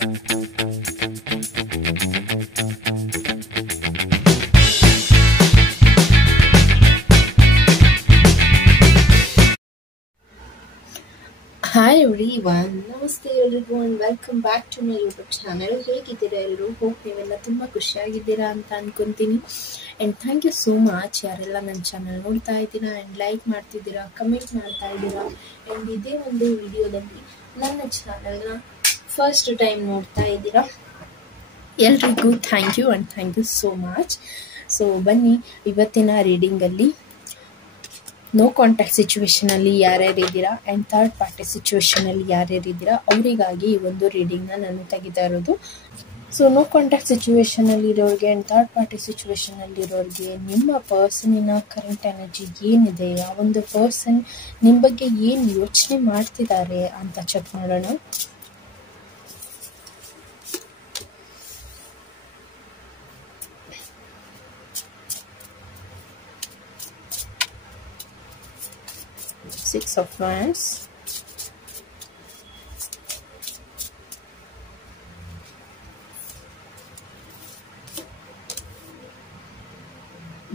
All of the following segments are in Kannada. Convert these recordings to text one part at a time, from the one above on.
Hi everyone, ನಮಸ್ತೆ ಎಲ್ರಿಗೂ and welcome back to my YouTube channel. ಹೇಗಿದ್ದೀರಾ ಎಲ್ಲರೂ? ಹೋಪ್ ನೀವೆಲ್ಲ ತುಂಬ ಖುಷಿಯಾಗಿದ್ದೀರಾ ಅಂತ ಅನ್ಕೊಂತೀನಿ. And thank you so much ಯಾರೆಲ್ಲ ನನ್ನ ಚಾನಲ್ ನೋಡ್ತಾ ಇದ್ದೀರಾ ಆ್ಯಂಡ್ ಲೈಕ್ ಮಾಡ್ತಿದ್ದೀರಾ, ಕಮೆಂಟ್ ಮಾಡ್ತಾ ಇದ್ದೀರಾ. ಆ್ಯಂಡ್ ಇದೇ ಒಂದು ವಿಡಿಯೋದಲ್ಲಿ ನನ್ನ ಚಾನಲ್ನ ಫಸ್ಟ್ ಟೈಮ್ ನೋಡ್ತಾ ಇದ್ದೀರಾ ಎಲ್ರಿಗೂ thank you and thank you so much. So ಬನ್ನಿ ಇವತ್ತಿನ ರೀಡಿಂಗಲ್ಲಿ ನೋ ಕಾಂಟ್ಯಾಕ್ಟ್ ಸಿಚುವೇಶನಲ್ಲಿ ಯಾರ್ಯಾರಿದ್ದೀರಾ ಆ್ಯಂಡ್ ಥರ್ಡ್ ಪಾರ್ಟಿ ಸಿಚುವೇಶನಲ್ಲಿ ಯಾರ್ಯಾರಿದ್ದೀರಾ ಅವರಿಗಾಗಿ ಈ ಒಂದು ರೀಡಿಂಗ್ನ ನಾನು ತೆಗಿತಾ ಇರೋದು. ಸೊ ನೋ ಕಾಂಟ್ಯಾಕ್ಟ್ ಸಿಚುವೇಶನಲ್ಲಿರೋರಿಗೆ ಆ್ಯಂಡ್ ಥರ್ಡ್ ಪಾರ್ಟಿ ಸಿಚುವೇಶನಲ್ಲಿರೋರಿಗೆ ನಿಮ್ಮ ಪರ್ಸನಿನ ಕರೆಂಟ್ ಎನರ್ಜಿ ಏನಿದೆ, ಆ ಒಂದು ಪರ್ಸನ್ ನಿಮ್ಮ ಬಗ್ಗೆ ಏನು ಯೋಚನೆ ಮಾಡ್ತಿದ್ದಾರೆ ಅಂತ ಚೆಕ್ ಮಾಡೋಣ. Six of Wands,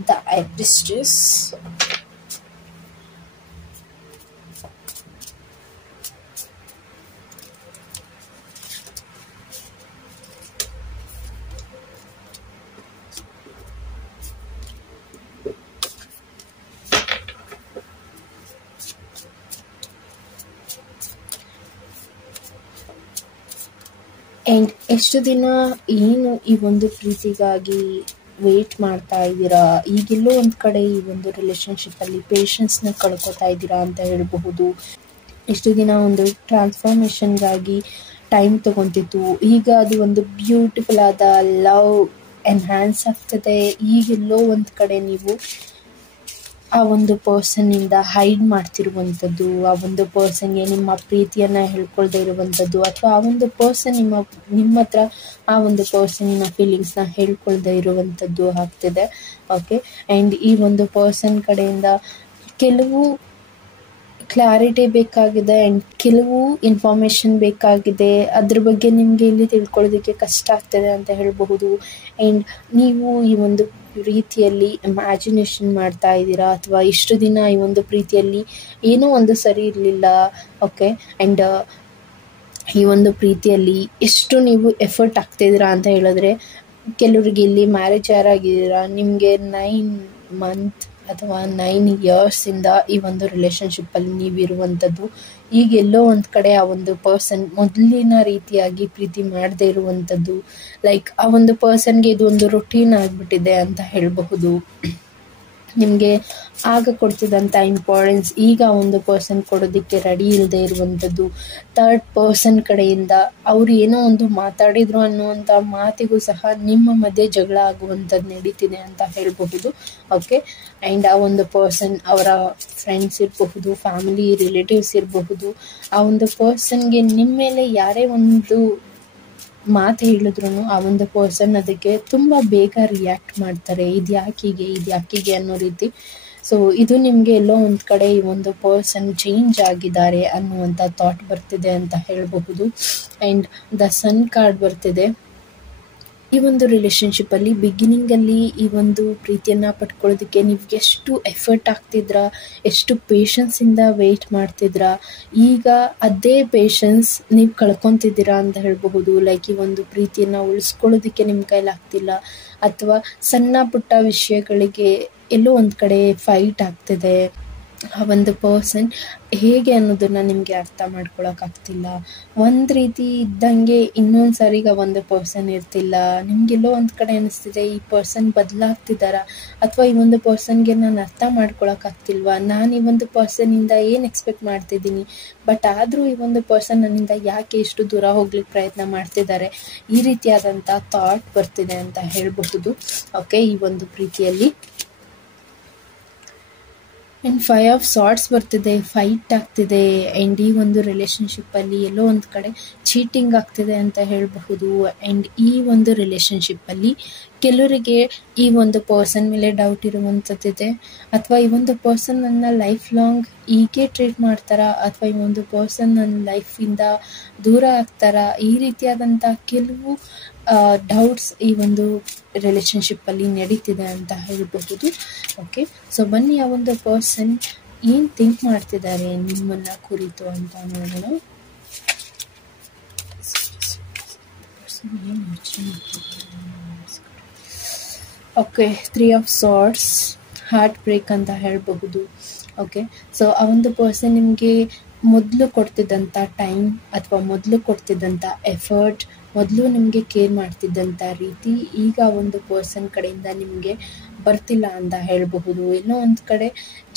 the High Priestess, and ಎಷ್ಟು ದಿನ ಏನು ಈ ಒಂದು ಪ್ರೀತಿಗಾಗಿ ವೇಟ್ ಮಾಡ್ತಾ ಇದ್ದೀರಾ, ಈಗೆಲ್ಲೋ ಒಂದು ಕಡೆ ಈ ಒಂದು ರಿಲೇಷನ್ಶಿಪ್ಪಲ್ಲಿ ಪೇಷನ್ಸ್ನ ಕಳ್ಕೊತಾ ಇದ್ದೀರಾ ಅಂತ ಹೇಳಬಹುದು. ಎಷ್ಟು ದಿನ ಒಂದು ಟ್ರಾನ್ಸ್ಫಾರ್ಮೇಷನ್ಗಾಗಿ ಟೈಮ್ ತೊಗೊತಿತ್ತು, ಈಗ ಅದು ಒಂದು ಬ್ಯೂಟಿಫುಲ್ ಆದ ಲವ್ ಎನ್ಹ್ಯಾನ್ಸ್ ಆಗ್ತದೆ. ಈಗೆಲ್ಲೋ ಒಂದು ಕಡೆ ನೀವು ಆ ಒಂದು ಪರ್ಸನ್ನಿಂದ ಹೈಡ್ ಮಾಡ್ತಿರುವಂಥದ್ದು, ಆ ಒಂದು ಪರ್ಸನ್ಗೆ ನಿಮ್ಮ ಪ್ರೀತಿಯನ್ನು ಹೇಳ್ಕೊಳ್ದೇ ಇರುವಂಥದ್ದು, ಅಥವಾ ಆ ಒಂದು ಪರ್ಸನ್ ನಿಮ್ಮ ಹತ್ರ ಆ ಒಂದು ಪರ್ಸನ್ನಿನ ಫೀಲಿಂಗ್ಸ್ನ ಹೇಳ್ಕೊಳ್ದೇ ಇರುವಂಥದ್ದು ಆಗ್ತಿದೆ. ಓಕೆ, ಆ್ಯಂಡ್ ಈ ಒಂದು ಪರ್ಸನ್ ಕಡೆಯಿಂದ ಕೆಲವು ಕ್ಲಾರಿಟಿ ಬೇಕಾಗಿದೆ ಆ್ಯಂಡ್ ಕೆಲವು ಇನ್ಫಾರ್ಮೇಷನ್ ಬೇಕಾಗಿದೆ. ಅದ್ರ ಬಗ್ಗೆ ನಿಮಗೆ ಇಲ್ಲಿ ತಿಳ್ಕೊಳ್ಳೋದಕ್ಕೆ ಕಷ್ಟ ಆಗ್ತದೆ ಅಂತ ಹೇಳಬಹುದು. ಆ್ಯಂಡ್ ನೀವು ಈ ಒಂದು ಪ್ರೀತಿಯಲ್ಲಿ ಇಮ್ಯಾಜಿನೇಷನ್ ಮಾಡ್ತಾ ಇದ್ದೀರಾ, ಅಥವಾ ಇಷ್ಟು ದಿನ ಈ ಒಂದು ಪ್ರೀತಿಯಲ್ಲಿ ಏನೋ ಒಂದು ಸರಿ ಇರಲಿಲ್ಲ. ಓಕೆ, ಆ್ಯಂಡ್ ಈ ಒಂದು ಪ್ರೀತಿಯಲ್ಲಿ ಎಷ್ಟು ನೀವು ಎಫರ್ಟ್ ಹಾಕ್ತಿದ್ದೀರಾ ಅಂತ ಹೇಳಿದ್ರೆ, ಕೆಲವರಿಗೆ ಇಲ್ಲಿ ಮ್ಯಾರೇಜ್ ಯಾರಾಗಿದ್ದೀರಾ, ನಿಮಗೆ 9 ಮಂತ್ ಅಥವಾ 9 ಇಯರ್ಸಿಂದ ಈ ಒಂದು ರಿಲೇಷನ್ಶಿಪ್ಪಲ್ಲಿ ನೀವಿರುವಂಥದ್ದು. ಈಗೆಲ್ಲೋ ಒಂದು ಕಡೆ ಆ ಒಂದು ಪರ್ಸನ್ ಮೊದಲಿನ ರೀತಿಯಾಗಿ ಪ್ರೀತಿ ಮಾಡದೇ ಇರುವಂಥದ್ದು, ಲೈಕ್ ಆ ಒಂದು ಪರ್ಸನ್ಗೆ ಇದು ಒಂದು ರೊಟೀನ್ ಆಗಿಬಿಟ್ಟಿದೆ ಅಂತ ಹೇಳಬಹುದು. ನಿಮಗೆ ಆಗ ಕೊಡ್ತಿದ್ದಂಥ ಇಂಪಾರ್ಟೆನ್ಸ್ ಈಗ ಒಂದು ಪರ್ಸನ್ ಕೊಡೋದಕ್ಕೆ ರೆಡಿ ಇಲ್ಲದೆ ಇರುವಂಥದ್ದು. ಥರ್ಡ್ ಪರ್ಸನ್ ಕಡೆಯಿಂದ ಅವರು ಏನೋ ಒಂದು ಮಾತಾಡಿದ್ರು ಅನ್ನುವಂಥ ಮಾತಿಗೂ ಸಹ ನಿಮ್ಮ ಮಧ್ಯೆ ಜಗಳ ಆಗುವಂಥದ್ದು ನಡೀತಿದೆ ಅಂತ ಹೇಳಬಹುದು. ಓಕೆ, ಆ್ಯಂಡ್ ಆ ಒಂದು ಪರ್ಸನ್ ಅವರ ಫ್ರೆಂಡ್ಸ್ ಇರಬಹುದು, ಫ್ಯಾಮಿಲಿ ರಿಲೇಟಿವ್ಸ್ ಇರಬಹುದು, ಆ ಒಂದು ಪರ್ಸನ್ಗೆ ನಿಮ್ಮ ಮೇಲೆ ಯಾರೇ ಒಂದು ಮಾತು ಹೇಳಿದ್ರು ಆ ಒಂದು ಪರ್ಸನ್ ಅದಕ್ಕೆ ತುಂಬ ಬೇಗ ರಿಯಾಕ್ಟ್ ಮಾಡ್ತಾರೆ. ಇದು ಯಾಕೀಗೆ ಅನ್ನೋ ರೀತಿ. ಸೊ ಇದು ನಿಮಗೆ ಎಲ್ಲೋ ಒಂದು ಕಡೆ ಈ ಒಂದು ಪರ್ಸನ್ ಚೇಂಜ್ ಆಗಿದ್ದಾರೆ ಅನ್ನುವಂಥ ಥಾಟ್ ಬರ್ತಿದೆ ಅಂತ ಹೇಳಬಹುದು. ಆ್ಯಂಡ್ ದ ಸನ್ ಕಾರ್ಡ್ ಬರ್ತಿದೆ. ಈ ಒಂದು ರಿಲೇಷನ್ಶಿಪ್ಪಲ್ಲಿ ಬಿಗಿನಿಂಗಲ್ಲಿ ಈ ಒಂದು ಪ್ರೀತಿಯನ್ನು ಪಡ್ಕೊಳ್ಳೋದಕ್ಕೆ ನೀವು ಎಷ್ಟು ಎಫರ್ಟ್ ಹಾಕ್ತಿದ್ರಾ, ಎಷ್ಟು ಪೇಷನ್ಸಿಂದ ವೆಯ್ಟ್ ಮಾಡ್ತಿದ್ರಾ, ಈಗ ಅದೇ ಪೇಷನ್ಸ್ ನೀವು ಕಳ್ಕೊತಿದ್ದೀರಾ ಅಂತ ಹೇಳಬಹುದು. ಲೈಕ್ ಈ ಒಂದು ಪ್ರೀತಿಯನ್ನು ಉಳಿಸ್ಕೊಳ್ಳೋದಕ್ಕೆ ನಿಮ್ಮ ಕೈಲಾಗ್ತಿಲ್ಲ, ಅಥವಾ ಸಣ್ಣ ಪುಟ್ಟ ವಿಷಯಗಳಿಗೆ ಎಲ್ಲೋ ಒಂದು ಕಡೆ ಫೈಟ್ ಆಗ್ತಿದೆ. ಆ ಒಂದು ಪರ್ಸನ್ ಹೇಗೆ ಅನ್ನೋದನ್ನು ನಿಮಗೆ ಅರ್ಥ ಮಾಡ್ಕೊಳಕ್ಕಾಗ್ತಿಲ್ಲ. ಒಂದು ರೀತಿ ಇದ್ದಂಗೆ ಇನ್ನೊಂದು ಸಾರಿಗೆ ಆ ಒಂದು ಪರ್ಸನ್ ಇರ್ತಿಲ್ಲ. ನಿಮಗೆಲ್ಲೋ ಒಂದು ಕಡೆ ಅನ್ನಿಸ್ತಿದೆ ಈ ಪರ್ಸನ್ ಬದಲಾಗ್ತಿದ್ದಾರಾ, ಅಥವಾ ಈ ಒಂದು ಪರ್ಸನ್ಗೆ ನಾನು ಅರ್ಥ ಮಾಡ್ಕೊಳಕ್ಕಾಗ್ತಿಲ್ವಾ, ನಾನು ಈ ಒಂದು ಪರ್ಸನ್ನಿಂದ ಏನು ಎಕ್ಸ್ಪೆಕ್ಟ್ ಮಾಡ್ತಿದ್ದೀನಿ, ಬಟ್ ಆದರೂ ಈ ಒಂದು ಪರ್ಸನ್ ನನ್ನಿಂದ ಯಾಕೆ ಇಷ್ಟು ದೂರ ಹೋಗ್ಲಿಕ್ಕೆ ಪ್ರಯತ್ನ ಮಾಡ್ತಿದ್ದಾರೆ, ಈ ರೀತಿಯಾದಂಥ ಥಾಟ್ ಬರ್ತಿದೆ ಅಂತ ಹೇಳಬಹುದು. ಓಕೆ, ಈ ಒಂದು ಪ್ರೀತಿಯಲ್ಲಿ ಆ್ಯಂಡ್ 5 ಆಫ್ ಸಾರ್ಟ್ಸ್ ಬರ್ತಿದೆ, ಫೈಟ್ ಆಗ್ತಿದೆ. ಆ್ಯಂಡ್ ಈ ಒಂದು ರಿಲೇಷನ್ಶಿಪ್ಪಲ್ಲಿ ಎಲ್ಲೋ ಒಂದು ಕಡೆ ಚೀಟಿಂಗ್ ಆಗ್ತಿದೆ ಅಂತ ಹೇಳಬಹುದು. ಆ್ಯಂಡ್ ಈ ಒಂದು ರಿಲೇಷನ್ಶಿಪ್ಪಲ್ಲಿ ಕೆಲವರಿಗೆ ಈ ಒಂದು ಪರ್ಸನ್ ಮೇಲೆ ಡೌಟ್ ಇರುವಂಥದ್ದಿದೆ, ಅಥವಾ ಈ ಒಂದು ಪರ್ಸನ್ ನನ್ನ ಲೈಫ್ ಲಾಂಗ್ ಹೀಗೆ ಟ್ರೀಟ್ ಮಾಡ್ತಾರಾ, ಅಥವಾ ಈ ಒಂದು ಪರ್ಸನ್ ನನ್ನ ಲೈಫಿಂದ ದೂರ ಆಗ್ತಾರಾ, ಈ ರೀತಿಯಾದಂಥ ಕೆಲವು ಡೌಟ್ಸ್ ಈ ಒಂದು ರಿಲೇಷನ್ಶಿಪ್ಪಲ್ಲಿ ನಡೀತಿದೆ ಅಂತ ಹೇಳಬಹುದು. ಓಕೆ, ಸೊ ಬನ್ನಿ ಆ ಒಂದು ಪರ್ಸನ್ ಏನು ಥಿಂಕ್ ಮಾಡ್ತಿದ್ದಾರೆ ನಿಮ್ಮನ್ನ ಕುರಿತು ಅಂತ ನೋಡೋಣ. Okay, 3 of swords, heart break ಅಂತ ಹೇಳಬಹುದು. ಓಕೆ, ಸೊ ಆ ಒಂದು ಪರ್ಸನ್ ನಿಮಗೆ ಮೊದಲು ಕೊಡ್ತಿದ್ದಂಥ ಟೈಮ್ ಅಥವಾ ಮೊದಲು ಕೊಡ್ತಿದ್ದಂಥ ಎಫರ್ಟ್, ಮೊದಲು ನಿಮಗೆ ಕೇರ್ ಮಾಡ್ತಿದ್ದಂಥ ರೀತಿ ಈಗ ಒಂದು ಪರ್ಸನ್ ಕಡೆಯಿಂದ ನಿಮಗೆ ಬರ್ತಿಲ್ಲ ಅಂತ ಹೇಳಬಹುದು. ಎಲ್ಲೋ ಒಂದು ಕಡೆ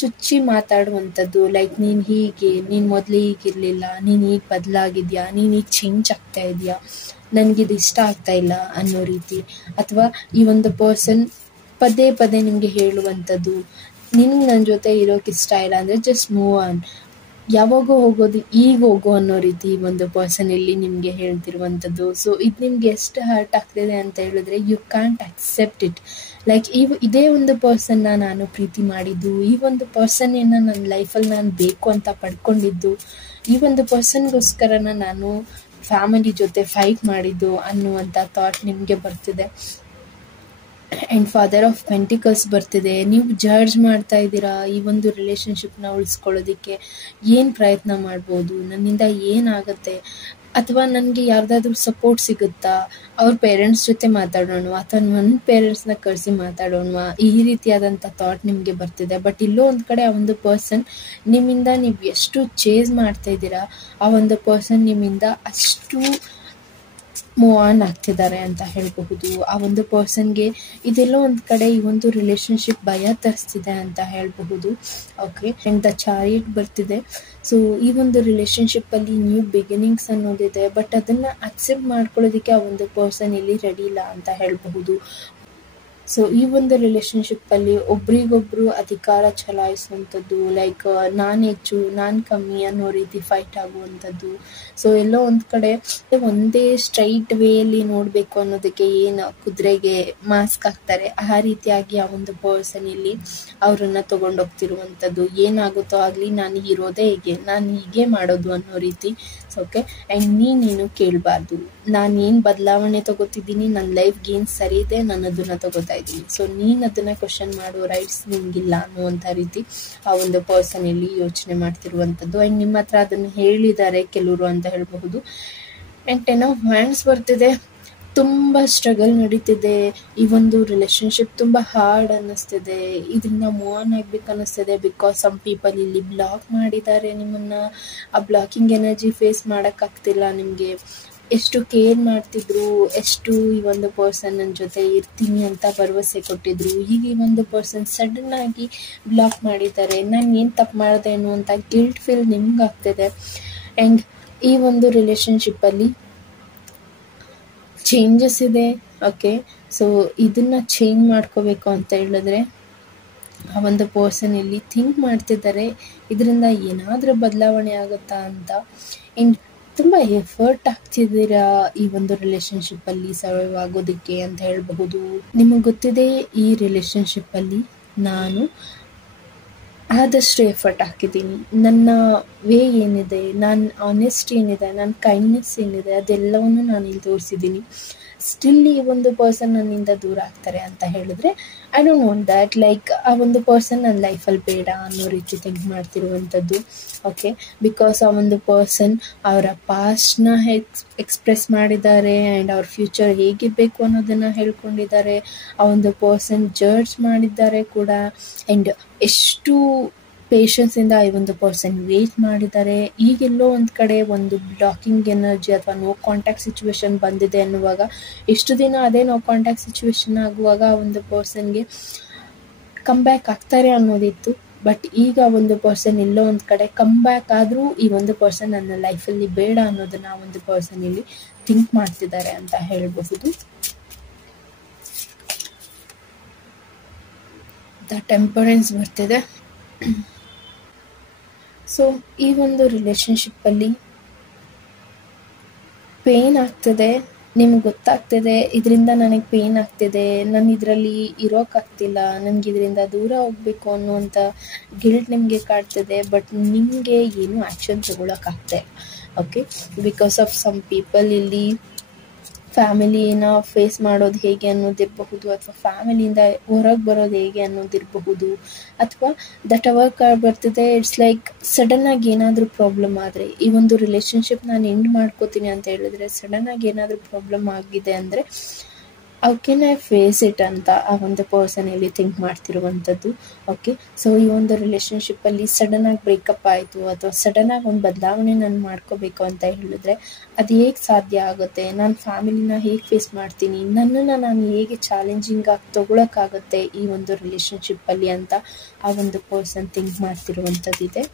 ಚುಚ್ಚಿ ಮಾತಾಡುವಂಥದ್ದು, ಲೈಕ್ ನೀನು ಹೀಗೆ, ನೀನು ಮೊದಲು ಹೀಗಿರಲಿಲ್ಲ, ನೀನು ಈಗ ಬದಲಾಗಿದೆಯಾ, ನೀನು ಈಗ ಚೇಂಜ್ ಆಗ್ತಾ ಇದೆಯಾ, ನನಗಿದು ಇಷ್ಟ ಆಗ್ತಾ ಇಲ್ಲ ಅನ್ನೋ ರೀತಿ, ಅಥವಾ ಈ ಒಂದು ಪರ್ಸನ್ ಪದೇ ಪದೇ ನಿಮಗೆ ಹೇಳುವಂಥದ್ದು, ನಿನಗೆ ನನ್ನ ಜೊತೆ ಇರೋಕೆ ಇಷ್ಟ ಇಲ್ಲ ಅಂದರೆ ಜಸ್ಟ್ ಮೂವ್ ಆನ್, ಯಾವಾಗೋ ಹೋಗೋದು ಈಗ ಹೋಗೋ ಅನ್ನೋ ರೀತಿ ಒಂದು ಪರ್ಸನ್ ಇಲ್ಲಿ ನಿಮಗೆ ಹೇಳ್ತಿರುವಂಥದ್ದು. ಸೊ ಇದು ನಿಮ್ಗೆ ಎಷ್ಟು ಹರ್ಟ್ ಆಗ್ತಿದೆ ಅಂತ ಹೇಳಿದ್ರೆ you can't accept it. Like ಇದೇ ಒಂದು ಪರ್ಸನ್ನ ನಾನು ಪ್ರೀತಿ ಮಾಡಿದ್ದು, ಈ ಒಂದು ಪರ್ಸನ್ನೇನ ನನ್ನ ಲೈಫಲ್ಲಿ ನಾನು ಬೇಕು ಅಂತ ಪಡ್ಕೊಂಡಿದ್ದು, ಈ ಒಂದು ಪರ್ಸನ್ಗೋಸ್ಕರನ ನಾನು ಫ್ಯಾಮಿಲಿ ಜೊತೆ ಫೈಟ್ ಮಾಡಿದ್ದು ಅನ್ನುವಂಥ ಥಾಟ್ ನಿಮಗೆ ಬರ್ತಿದೆ. ಆ್ಯಂಡ್ ಫಾದರ್ ಆಫ್ ಪೆಂಟಿಕಲ್ಸ್ ಬರ್ತಿದೆ. ನೀವು ಜಡ್ಜ್ ಮಾಡ್ತಾ ಇದ್ದೀರಾ ಈ ಒಂದು ರಿಲೇಷನ್ಶಿಪ್ನ ಉಳಿಸ್ಕೊಳ್ಳೋದಕ್ಕೆ ಏನು ಪ್ರಯತ್ನ ಮಾಡ್ಬೋದು, ನನ್ನಿಂದ ಏನಾಗುತ್ತೆ, ಅಥವಾ ನನಗೆ ಯಾರ್ದಾದ್ರೂ ಸಪೋರ್ಟ್ ಸಿಗುತ್ತಾ, ಅವ್ರ ಪೇರೆಂಟ್ಸ್ ಜೊತೆ ಮಾತಾಡೋಣ ಅಥವಾ ನನ್ನ ಪೇರೆಂಟ್ಸ್ನ ಕರೆಸಿ ಮಾತಾಡೋಣ, ಈ ರೀತಿಯಾದಂಥ ಥಾಟ್ ನಿಮಗೆ ಬರ್ತಿದೆ. ಬಟ್ ಇಲ್ಲೋ ಒಂದು ಕಡೆ ಆ ಒಂದು ಪರ್ಸನ್ ನಿಮ್ಮಿಂದ ನೀವು ಎಷ್ಟು ಚೇಸ್ ಮಾಡ್ತಾ ಇದ್ದೀರಾ, ಆ ಒಂದು ಪರ್ಸನ್ ನಿಮ್ಮಿಂದ ಅಷ್ಟು ಮೂವ್ ಆನ್ ಆಗ್ತಿದ್ದಾರೆ ಅಂತ ಹೇಳಬಹುದು. ಆ ಒಂದು ಪರ್ಸನ್ಗೆ ಇದೆಲ್ಲೋ ಒಂದು ಕಡೆ ಈ ಒಂದು ರಿಲೇಷನ್ಶಿಪ್ ಭಯ ತರಿಸ್ತಿದೆ ಅಂತ ಹೇಳಬಹುದು. ಓಕೆ, ಆ್ಯಂಡ್ ದ ಚಾರಿಯಟ್ ಬರ್ತಿದೆ. ಸೊ ಈ ಒಂದು ರಿಲೇಷನ್ಶಿಪ್ಪಲ್ಲಿ ನ್ಯೂ ಬಿಗಿನಿಂಗ್ಸ್ ಅನ್ನೋದಿದೆ, ಬಟ್ ಅದನ್ನು ಅಕ್ಸೆಪ್ಟ್ ಮಾಡ್ಕೊಳ್ಳೋದಕ್ಕೆ ಆ ಒಂದು ಪರ್ಸನ್ ಇಲ್ಲಿ ರೆಡಿ ಇಲ್ಲ ಅಂತ ಹೇಳಬಹುದು. ಸೊ ಈ ಒಂದು ರಿಲೇಷನ್ಶಿಪ್ಪಲ್ಲಿ ಒಬ್ರಿಗೊಬ್ರು ಅಧಿಕಾರ ಚಲಾಯಿಸುವಂಥದ್ದು, ಲೈಕ್ ನಾನು ಹೆಚ್ಚು ನಾನು ಕಮ್ಮಿ ಅನ್ನೋ ರೀತಿ ಫೈಟ್ ಆಗುವಂಥದ್ದು. ಸೊ ಎಲ್ಲೋ ಒಂದು ಕಡೆ ಒಂದೇ ಸ್ಟ್ರೈಟ್ ವೇಯಲ್ಲಿ ನೋಡಬೇಕು ಅನ್ನೋದಕ್ಕೆ ಏನು ಕುದುರೆಗೆ ಮಾಸ್ಕ್ ಹಾಕ್ತಾರೆ, ಆ ರೀತಿಯಾಗಿ ಆ ಒಂದು ಪರ್ಸನ್ ಇಲ್ಲಿ ಅವರನ್ನು ತೊಗೊಂಡೋಗ್ತಿರುವಂಥದ್ದು. ಏನಾಗುತ್ತೋ ಆಗಲಿ, ನಾನು ಇರೋದೇ ಹೀಗೆ, ನಾನು ಹೀಗೆ ಮಾಡೋದು ಅನ್ನೋ ರೀತಿ. ಓಕೆ, ಆ್ಯಂಡ್ ನೀನೇನು ಕೇಳಬಾರ್ದು, ನಾನು ಏನು ಬದಲಾವಣೆ ತಗೋತಿದ್ದೀನಿ, ನನ್ನ ಲೈಫ್ಗೆ ಏನು ಸರಿ ಇದೆ, ನಾನು ಅದನ್ನು ತಗೋತಾ ಇದ್ದೀನಿ. ಸೊ ನೀನು ಅದನ್ನು ಕ್ವಶನ್ ಮಾಡೋ ರೈಟ್ಸ್ ನಿಮಗಿಲ್ಲ ಅನ್ನುವಂಥ ರೀತಿ ಆ ಒಂದು ಪರ್ಸನ್ ಇಲ್ಲಿ ಯೋಚನೆ ಮಾಡ್ತಿರುವಂಥದ್ದು. ಆ್ಯಂಡ್ ನಿಮ್ಮ ಹತ್ರ ಅದನ್ನು ಹೇಳಿದ್ದಾರೆ ಕೆಲವರು ಅಂತ ಹೇಳಬಹುದು. ಆ್ಯಂಡ್ 10 ಆಫ್ ಹ್ಯಾಂಡ್ಸ್ ಬರ್ತಿದೆ. ತುಂಬ ಸ್ಟ್ರಗಲ್ ನಡೀತಿದೆ, ಈ ಒಂದು ರಿಲೇಷನ್ಶಿಪ್ ತುಂಬ ಹಾರ್ಡ್ ಅನ್ನಿಸ್ತಿದೆ, ಇದರಿಂದ ಮೂವ್ ಆನ್ ಆಗಬೇಕು ಅನ್ನಿಸ್ತಿದೆ. ಬಿಕಾಸ್ ಸಮ್ ಪೀಪಲ್ ಇಲ್ಲಿ ಬ್ಲಾಕ್ ಮಾಡಿದ್ದಾರೆ ನಿಮ್ಮನ್ನು. ಆ ಬ್ಲಾಕಿಂಗ್ ಎನರ್ಜಿ ಫೇಸ್ ಮಾಡೋಕ್ಕಾಗ್ತಿಲ್ಲ ನಿಮಗೆ. ಎಷ್ಟು ಕೇರ್ ಮಾಡ್ತಿದ್ರು, ಎಷ್ಟು ಈ ಒಂದು ಪರ್ಸನ್ ನನ್ನ ಜೊತೆ ಇರ್ತೀನಿ ಅಂತ ಭರವಸೆ ಕೊಟ್ಟಿದ್ರು, ಈಗ ಈ ಒಂದು ಪರ್ಸನ್ ಸಡನ್ನಾಗಿ ಬ್ಲಾಕ್ ಮಾಡಿದ್ದಾರೆ. ನಾನು ಏನು ತಪ್ಪು ಮಾಡಿದೆ ಅನ್ನುವಂಥ ಗಿಲ್ಟ್ ಫೀಲ್ ನಿಮ್ಗೆ ಆಗ್ತಿದೆ. ಆ್ಯಂಡ್ ಈ ಒಂದು ರಿಲೇಷನ್ಶಿಪ್ಪಲ್ಲಿ ಚೇಂಜಸ್ ಇದೆ. ಓಕೆ, ಸೊ ಇದನ್ನು ಚೇಂಜ್ ಮಾಡ್ಕೋಬೇಕು ಅಂತ ಹೇಳಿದ್ರೆ ಆ ಒಂದು ಪರ್ಸನ್ ಇಲ್ಲಿ ಥಿಂಕ್ ಮಾಡ್ತಿದ್ದಾರೆ, ಇದರಿಂದ ಏನಾದರೂ ಬದಲಾವಣೆ ಆಗುತ್ತಾ ಅಂತ. ಆ್ಯಂಡ್ ತುಂಬ ಎಫರ್ಟ್ ಹಾಕ್ತಿದ್ದೀರಾ ಈ ಒಂದು ರಿಲೇಷನ್ಶಿಪ್ಪಲ್ಲಿ ಸರ್ವೈವ್ ಆಗೋದಕ್ಕೆ ಅಂತ ಹೇಳಬಹುದು. ನಿಮಗೆ ಗೊತ್ತಿದೆ ಈ ರಿಲೇಷನ್ಶಿಪ್ಪಲ್ಲಿ ನಾನು ಆದಷ್ಟು ಎಫರ್ಟ್ ಹಾಕಿದ್ದೀನಿ, ನನ್ನ ವೇ ಏನಿದೆ, ನನ್ನ ಆನೆಸ್ಟ್ ಏನಿದೆ, ನನ್ನ ಕೈಂಡ್ನೆಸ್ ಏನಿದೆ, ಅದೆಲ್ಲವನ್ನು ನಾನು ಇಲ್ಲಿ ತೋರಿಸಿದ್ದೀನಿ. ಸ್ಟಿಲ್ ಈ ಒಂದು ಪರ್ಸನ್ ನನ್ನಿಂದ ದೂರ ಆಗ್ತಾರೆ ಅಂತ ಹೇಳಿದ್ರೆ I don't want that. Like ಆ ಒಂದು ಪರ್ಸನ್ ನನ್ನ ಲೈಫಲ್ಲಿ ಬೇಡ ಅನ್ನೋ ರೀತಿ ಥಿಂಕ್ ಮಾಡ್ತಿರುವಂಥದ್ದು. ಓಕೆ, ಬಿಕಾಸ್ ಆ ಒಂದು ಪರ್ಸನ್ ಅವರ ಪಾಸ್ಟ್ನ ಎಕ್ಸ್ಪ್ರೆಸ್ ಮಾಡಿದ್ದಾರೆ ಆ್ಯಂಡ್ ಅವ್ರ ಫ್ಯೂಚರ್ ಹೇಗಿರಬೇಕು ಅನ್ನೋದನ್ನು ಹೇಳ್ಕೊಂಡಿದ್ದಾರೆ. ಆ ಒಂದು ಪರ್ಸನ್ ಜಡ್ಜ್ ಮಾಡಿದ್ದಾರೆ ಕೂಡ. ಆ್ಯಂಡ್ ಎಷ್ಟು ಪೇಷನ್ಸಿಂದ ಈ ಒಂದು ಪರ್ಸನ್ ವೇಟ್ ಮಾಡಿದ್ದಾರೆ. ಈಗೆಲ್ಲೋ ಒಂದು ಕಡೆ ಒಂದು ಬ್ಲಾಕಿಂಗ್ ಎನರ್ಜಿ ಅಥವಾ ನೋ ಕಾಂಟ್ಯಾಕ್ಟ್ ಸಿಚುವೇಶನ್ ಬಂದಿದೆ ಅನ್ನುವಾಗ, ಎಷ್ಟು ದಿನ ಅದೇ ನೋ ಕಾಂಟ್ಯಾಕ್ಟ್ ಸಿಚುವೇಶನ್ ಆಗುವಾಗ ಒಂದು ಪರ್ಸನ್ಗೆ ಕಮ್ ಬ್ಯಾಕ್ ಆಗ್ತಾರೆ ಅನ್ನೋದಿತ್ತು. ಬಟ್ ಈಗ ಒಂದು ಪರ್ಸನ್ ಎಲ್ಲೋ ಒಂದು ಕಡೆ ಕಮ್ ಬ್ಯಾಕ್ ಆದರೂ ಈ ಒಂದು ಪರ್ಸನ್ ನನ್ನ ಲೈಫಲ್ಲಿ ಬೇಡ ಅನ್ನೋದನ್ನು ಆ ಒಂದು ಪರ್ಸನ್ ಇಲ್ಲಿ ಥಿಂಕ್ ಮಾಡ್ತಿದ್ದಾರೆ ಅಂತ ಹೇಳಬಹುದು. ದ ಟೆಂಪರೆನ್ಸ್ ಬರ್ತಿದೆ. ಸೊ ಈ ಒಂದು ರಿಲೇಷನ್ಶಿಪ್ಪಲ್ಲಿ ಪೇನ್ ಆಗ್ತದೆ, ನಿಮ್ಗೆ ಗೊತ್ತಾಗ್ತಿದೆ ಇದರಿಂದ ನನಗೆ ಪೇನ್ ಆಗ್ತಿದೆ, ನಾನು ಇದರಲ್ಲಿ ಇರೋಕ್ಕಾಗ್ತಿಲ್ಲ, ನನಗೆ ಇದರಿಂದ ದೂರ ಹೋಗಬೇಕು ಅನ್ನುವಂಥ ಗಿಲ್ಟ್ ನಿಮಗೆ ಕಾಡ್ತಿದೆ. ಬಟ್ ನಿಮಗೆ ಏನೂ ಆ್ಯಕ್ಷನ್ ತೊಗೊಳಕ್ಕಾಗ್ತೆ. Okay, because of some people ಇಲ್ಲಿ ಫ್ಯಾಮಿಲಿನ ಫೇಸ್ ಮಾಡೋದು ಹೇಗೆ ಅನ್ನೋದಿರಬಹುದು, ಅಥವಾ ಫ್ಯಾಮಿಲಿಯಿಂದ ಹೊರಗೆ ಬರೋದು ಹೇಗೆ ಅನ್ನೋದಿರಬಹುದು, ಅಥವಾ ದಟ್ ಅವರ್ ಬರ್ತಿದೆ. ಇಟ್ಸ್ ಲೈಕ್ ಸಡನ್ನಾಗಿ ಏನಾದರೂ ಪ್ರಾಬ್ಲಮ್ ಆದರೆ, ಈ ಒಂದು ರಿಲೇಷನ್ಶಿಪ್ ನಾನು ಎಂಡ್ ಮಾಡ್ಕೋತೀನಿ ಅಂತ ಹೇಳಿದ್ರೆ ಸಡನ್ನಾಗಿ ಏನಾದರೂ ಪ್ರಾಬ್ಲಮ್ ಆಗಿದೆ ಅಂದರೆ how can I face it ಅಂತ ಆ ಒಂದು ಪರ್ಸನ್ ಇಲ್ಲಿ ಥಿಂಕ್ ಮಾಡ್ತಿರುವಂಥದ್ದು. ಓಕೆ, ಸೊ ಈ ಒಂದು ರಿಲೇಷನ್ಶಿಪ್ಪಲ್ಲಿ ಸಡನ್ನಾಗಿ ಬ್ರೇಕಪ್ ಆಯಿತು ಅಥವಾ ಸಡನ್ನಾಗಿ ಒಂದು ಬದಲಾವಣೆ ನಾನು ಮಾಡ್ಕೋಬೇಕು ಅಂತ ಹೇಳಿದ್ರೆ ಅದು ಹೇಗೆ ಸಾಧ್ಯ ಆಗುತ್ತೆ, ನಾನು ಫ್ಯಾಮಿಲಿನ ಹೇಗೆ ಫೇಸ್ ಮಾಡ್ತೀನಿ, ನನ್ನನ್ನು ನಾನು ಹೇಗೆ ಚಾಲೆಂಜಿಂಗಾಗಿ ತೊಗೊಳಕ್ಕಾಗುತ್ತೆ ಈ ಒಂದು ರಿಲೇಷನ್ಶಿಪ್ಪಲ್ಲಿ ಅಂತ ಆ ಒಂದು ಪರ್ಸನ್ ಥಿಂಕ್ ಮಾಡ್ತಿರುವಂಥದ್ದಿದೆ.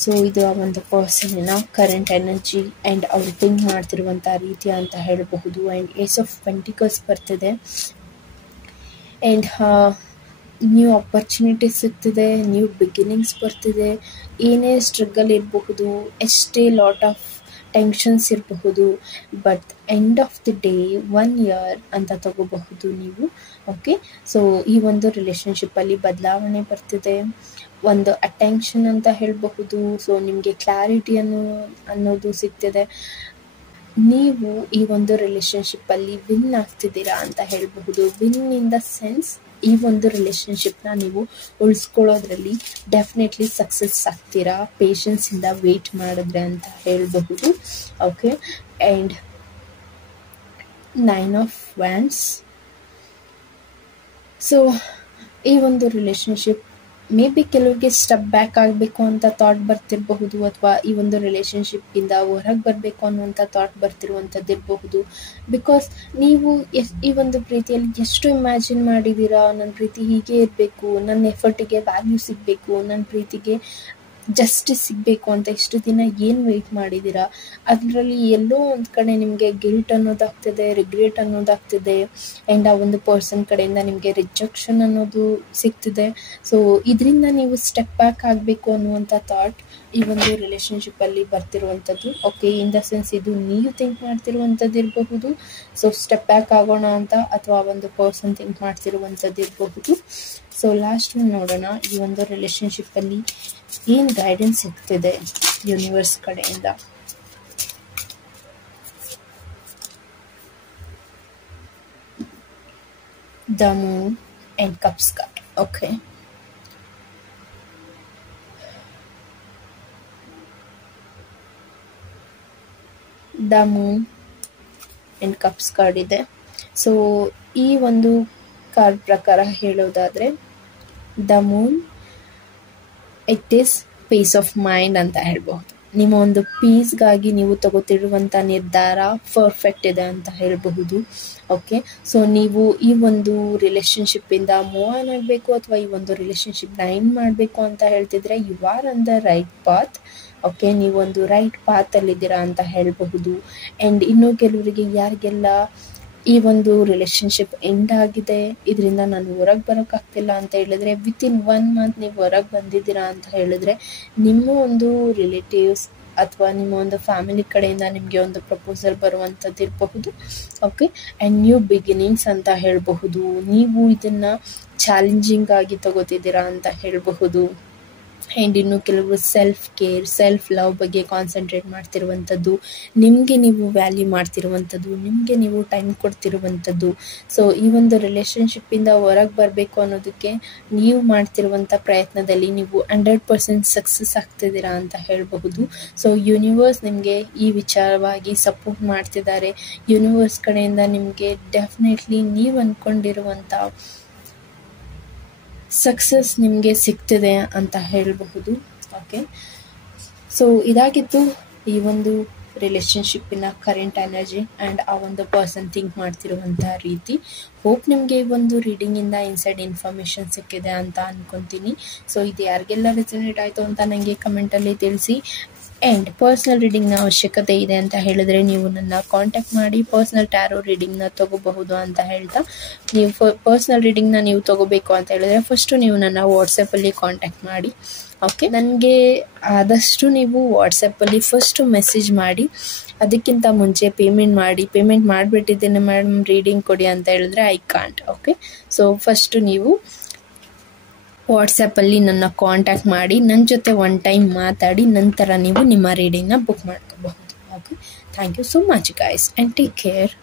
ಸೊ ಇದು ಆ ಒಂದು ಪರ್ಸನ್ನ ಕರೆಂಟ್ ಎನರ್ಜಿ ಆ್ಯಂಡ್ ಅವ್ರು ಥಿಂಕ್ ಮಾಡ್ತಿರುವಂಥ ರೀತಿ ಅಂತ ಹೇಳಬಹುದು. ಆ್ಯಂಡ್ ಏಸ್ ಆಫ್ ಪೆಂಟಿಕಲ್ಸ್ ಬರ್ತಿದೆ. ಆ್ಯಂಡ್ ನ್ಯೂ ಆಪರ್ಚುನಿಟೀಸ್ ಸಿಗ್ತಿದೆ, ನ್ಯೂ ಬಿಗಿನಿಂಗ್ಸ್ ಬರ್ತಿದೆ. ಏನೇ ಸ್ಟ್ರಗಲ್ ಇರಬಹುದು, ಎಷ್ಟೇ ಲಾಟ್ ಆಫ್ ಟೆನ್ಷನ್ಸ್ ಇರಬಹುದು, but end of the day 1 year ಅಂತ ತಗೋಬಹುದು ನೀವು. ಓಕೆ, ಸೊ ಈ ಒಂದು ರಿಲೇಷನ್ಶಿಪ್ಪಲ್ಲಿ ಬದಲಾವಣೆ ಬರ್ತಿದೆ, ಒಂದು ಅಟೆನ್ಷನ್ ಅಂತ ಹೇಳಬಹುದು. ಸೊ ನಿಮಗೆ ಕ್ಲಾರಿಟಿ ಅನ್ನೋದು ಸಿಗ್ತಿದೆ. ನೀವು ಈ ಒಂದು ರಿಲೇಷನ್ಶಿಪ್ಪಲ್ಲಿ ವಿನ್ ಆಗ್ತಿದ್ದೀರಾ ಅಂತ ಹೇಳಬಹುದು. ವಿನ್ ಇನ್ ದ ಸೆನ್ಸ್ ಈ ಒಂದು ರಿಲೇಷನ್ಶಿಪ್ನ ನೀವು ಉಳಿಸ್ಕೊಳ್ಳೋದ್ರಲ್ಲಿ ಡೆಫಿನೆಟ್ಲಿ ಸಕ್ಸಸ್ ಆಗ್ತೀರಾ ಪೇಷನ್ಸಿಂದ ವೇಟ್ ಮಾಡಿದ್ರೆ ಅಂತ ಹೇಳಬಹುದು. Okay, and 9 of Wands. So ಈ ಒಂದು ರಿಲೇಷನ್ಶಿಪ್ ಮೇ ಬಿ ಕೆಲವರಿಗೆ ಸ್ಟೆಪ್ ಬ್ಯಾಕ್ ಆಗಬೇಕು ಅಂತ ಥಾಟ್ ಬರ್ತಿರಬಹುದು, ಅಥವಾ ಈ ಒಂದು ರಿಲೇಷನ್ಶಿಪ್ಪಿಂದ ಹೊರಗೆ ಬರಬೇಕು ಅನ್ನುವಂಥ ಥಾಟ್ ಬರ್ತಿರುವಂಥದ್ದು ಇರಬಹುದು. ಬಿಕಾಸ್ ನೀವು ಈ ಒಂದು ಪ್ರೀತಿಯಲ್ಲಿ ಎಷ್ಟು ಇಮ್ಯಾಜಿನ್ ಮಾಡಿದ್ದೀರಾ, ನನ್ನ ಪ್ರೀತಿ ಹೀಗೆ ಇರಬೇಕು, ನನ್ನ ಎಫರ್ಟಿಗೆ ವ್ಯಾಲ್ಯೂ ಸಿಗಬೇಕು, ನನ್ನ ಪ್ರೀತಿಗೆ ಜಸ್ಟಿಸ್ ಸಿಗಬೇಕು ಅಂತ ಇಷ್ಟು ದಿನ ಏನು ವೆಯ್ಟ್ ಮಾಡಿದ್ದೀರಾ, ಅದರಲ್ಲಿ ಎಲ್ಲೋ ಒಂದು ಕಡೆ ನಿಮಗೆ ಗಿಲ್ಟ್ ಅನ್ನೋದಾಗ್ತಿದೆ, ರಿಗ್ರೆಟ್ ಅನ್ನೋದಾಗ್ತಿದೆ. ಆ್ಯಂಡ್ ಆ ಒಂದು ಪರ್ಸನ್ ಕಡೆಯಿಂದ ನಿಮಗೆ ರಿಜೆಕ್ಷನ್ ಅನ್ನೋದು ಸಿಗ್ತಿದೆ. ಸೊ ಇದರಿಂದ ನೀವು ಸ್ಟೆಪ್ ಬ್ಯಾಕ್ ಆಗಬೇಕು ಅನ್ನುವಂಥ ಥಾಟ್ ಈ ಒಂದು ರಿಲೇಷನ್ಶಿಪ್ಪಲ್ಲಿ ಬರ್ತಿರುವಂಥದ್ದು. ಓಕೆ, ಇನ್ ದ ಸೆನ್ಸ್ ಇದು ನೀವು ಥಿಂಕ್ ಮಾಡ್ತಿರುವಂಥದ್ದು ಇರಬಹುದು. ಸೊ ಸ್ಟೆಪ್ ಬ್ಯಾಕ್ ಆಗೋಣ ಅಂತ, ಅಥವಾ ಒಂದು ಪರ್ಸನ್ ಥಿಂಕ್ ಮಾಡ್ತಿರುವಂಥದ್ದು ಇರಬಹುದು. ಸೊ ಲಾಸ್ಟ್ ಒಂದು ನೋಡೋಣ, ಈ ಒಂದು ರಿಲೇಷನ್ಶಿಪ್ಪಲ್ಲಿ ಏನು ಗೈಡೆನ್ಸ್ ಸಿಗ್ತಿದೆ ಯೂನಿವರ್ಸ್ ಕಡೆಯಿಂದ. The moon and cups card. Okay, the moon and cups card ಇದೆ. ಸೊ ಈ ಒಂದು ಕಾರ್ಡ್ ಪ್ರಕಾರ ಹೇಳೋದಾದರೆ the moon it is peace of mind ಅಂತ ಹೇಳ್ಬಹುದು. ನಿಮ್ಮ ಒಂದು ಪೀಸ್ಗಾಗಿ ನೀವು ತಗೋತಿರುವಂಥ ನಿರ್ಧಾರ ಪರ್ಫೆಕ್ಟ್ ಇದೆ ಅಂತ ಹೇಳಬಹುದು. ಓಕೆ, ಸೊ ನೀವು ಈ ಒಂದು ರಿಲೇಷನ್ಶಿಪ್ಪಿಂದ ಮೂವ್ ಆನ್ ಆಗಬೇಕು ಅಥವಾ ಈ ಒಂದು ರಿಲೇಷನ್ಶಿಪ್ನ ಎಂಡ್ ಮಾಡಬೇಕು ಅಂತ ಹೇಳ್ತಿದ್ರೆ you are on the right path. Okay, ನೀವೊಂದು ರೈಟ್ ಪಾತಲ್ಲಿದ್ದೀರಾ ಅಂತ ಹೇಳಬಹುದು. ಆ್ಯಂಡ್ ಇನ್ನೂ ಕೆಲವರಿಗೆ ಯಾರಿಗೆಲ್ಲ ಈ ಒಂದು ರಿಲೇಷನ್ಶಿಪ್ ಎಂಡ್ ಆಗಿದೆ, ಇದರಿಂದ ನಾನು ಹೊರಗೆ ಬರೋಕ್ಕಾಗ್ತಿಲ್ಲ ಅಂತ ಹೇಳಿದ್ರೆ ವಿತಿನ್ 1 month ನೀವು ಹೊರಗೆ ಬಂದಿದ್ದೀರಾ ಅಂತ ಹೇಳಿದ್ರೆ ನಿಮ್ಮ ಒಂದು ರಿಲೇಟಿವ್ಸ್ ಅಥವಾ ನಿಮ್ಮ ಒಂದು ಫ್ಯಾಮಿಲಿ ಕಡೆಯಿಂದ ನಿಮಗೆ ಒಂದು ಪ್ರಪೋಸಲ್ ಬರುವಂಥದ್ದು ಇರಬಹುದು. ಓಕೆ, ಆ್ಯಂಡ್ ನ್ಯೂ ಬಿಗಿನಿಂಗ್ಸ್ ಅಂತ ಹೇಳಬಹುದು. ನೀವು ಇದನ್ನು ಚಾಲೆಂಜಿಂಗ್ ಆಗಿ ತಗೋತಿದ್ದೀರಾ ಅಂತ ಹೇಳಬಹುದು. ಆ್ಯಂಡ್ ಇನ್ನು ಕೆಲವರು ಸೆಲ್ಫ್ ಕೇರ್, ಸೆಲ್ಫ್ ಲವ್ ಬಗ್ಗೆ ಕಾನ್ಸಂಟ್ರೇಟ್ ಮಾಡ್ತಿರುವಂಥದ್ದು, ನಿಮಗೆ ನೀವು ವ್ಯಾಲ್ಯೂ ಮಾಡ್ತಿರುವಂಥದ್ದು, ನಿಮಗೆ ನೀವು ಟೈಮ್ ಕೊಡ್ತಿರುವಂಥದ್ದು. ಸೊ ಈ ಒಂದು ರಿಲೇಷನ್ಶಿಪ್ಪಿಂದ ಹೊರಗೆ ಬರಬೇಕು ಅನ್ನೋದಕ್ಕೆ ನೀವು ಮಾಡ್ತಿರುವಂಥ ಪ್ರಯತ್ನದಲ್ಲಿ ನೀವು 100% ಸಕ್ಸಸ್ ಆಗ್ತಿದ್ದೀರಾ ಅಂತ ಹೇಳಬಹುದು. ಸೊ ಯೂನಿವರ್ಸ್ ನಿಮಗೆ ಈ ವಿಚಾರವಾಗಿ ಸಪೋರ್ಟ್ ಮಾಡ್ತಿದ್ದಾರೆ. ಯೂನಿವರ್ಸ್ ಕಡೆಯಿಂದ ನಿಮಗೆ ಡೆಫಿನೆಟ್ಲಿ ನೀವು ಅಂದ್ಕೊಂಡಿರುವಂಥ ಸಕ್ಸಸ್ ನಿಮಗೆ ಸಿಗ್ತಿದೆ ಅಂತ ಹೇಳಬಹುದು. ಓಕೆ, ಸೊ ಇದಾಗಿತ್ತು ಈ ಒಂದು ರಿಲೇಷನ್ಶಿಪ್ಪಿನ ಕರೆಂಟ್ ಎನರ್ಜಿ ಆ್ಯಂಡ್ ಆ ಒಂದು ಪರ್ಸನ್ ಥಿಂಕ್ ಮಾಡ್ತಿರುವಂಥ ರೀತಿ. ಹೋಪ್ ನಿಮಗೆ ಈ ಒಂದು ರೀಡಿಂಗಿಂದ ಇನ್ಸೈಡ್ ಇನ್ಫಾರ್ಮೇಷನ್ ಸಿಕ್ಕಿದೆ ಅಂತ ಅಂದ್ಕೊತೀನಿ. ಸೊ ಇದು ಯಾರಿಗೆಲ್ಲ ರೆಸನೇಟ್ ಆಯಿತು ಅಂತ ನನಗೆ ಕಮೆಂಟಲ್ಲಿ ತಿಳಿಸಿ. ಆ್ಯಂಡ್ ಪರ್ಸ್ನಲ್ ರೀಡಿಂಗ್ನ ಅವಶ್ಯಕತೆ ಇದೆ ಅಂತ ಹೇಳಿದ್ರೆ ನೀವು ನನ್ನ ಕಾಂಟ್ಯಾಕ್ಟ್ ಮಾಡಿ ಪರ್ಸ್ನಲ್ ಟ್ಯಾರೋ ರೀಡಿಂಗ್ನ ತೊಗೋಬಹುದು ಅಂತ ಹೇಳ್ತಾ, ನೀವು ಪರ್ಸ್ನಲ್ ರೀಡಿಂಗ್ನ ನೀವು ತೊಗೋಬೇಕು ಅಂತ ಹೇಳಿದ್ರೆ ಫಸ್ಟು ನೀವು ನನ್ನ ವಾಟ್ಸಪ್ಪಲ್ಲಿ ಕಾಂಟ್ಯಾಕ್ಟ್ ಮಾಡಿ. ಓಕೆ, ನನಗೆ ಆದಷ್ಟು ನೀವು ವಾಟ್ಸಪ್ಪಲ್ಲಿ ಫಸ್ಟು ಮೆಸೇಜ್ ಮಾಡಿ ಅದಕ್ಕಿಂತ ಮುಂಚೆ ಪೇಮೆಂಟ್ ಮಾಡಿಬಿಟ್ಟಿದ್ದೇನೆ ಮೇಡಮ್, ರೀಡಿಂಗ್ ಕೊಡಿ ಅಂತ ಹೇಳಿದ್ರೆ I can't. Okay, so first ನೀವು ವಾಟ್ಸಪ್ಪಲ್ಲಿ ನನ್ನ ಕಾಂಟ್ಯಾಕ್ಟ್ ಮಾಡಿ ನನ್ನ ಜೊತೆ ಒನ್ ಟೈಮ್ ಮಾತಾಡಿ ನಂತರ ನೀವು ನಿಮ್ಮ ರೀಡಿಂಗ್ನ ಬುಕ್ ಮಾಡ್ಕೋಬಹುದು. Okay, thank you so much guys and take care.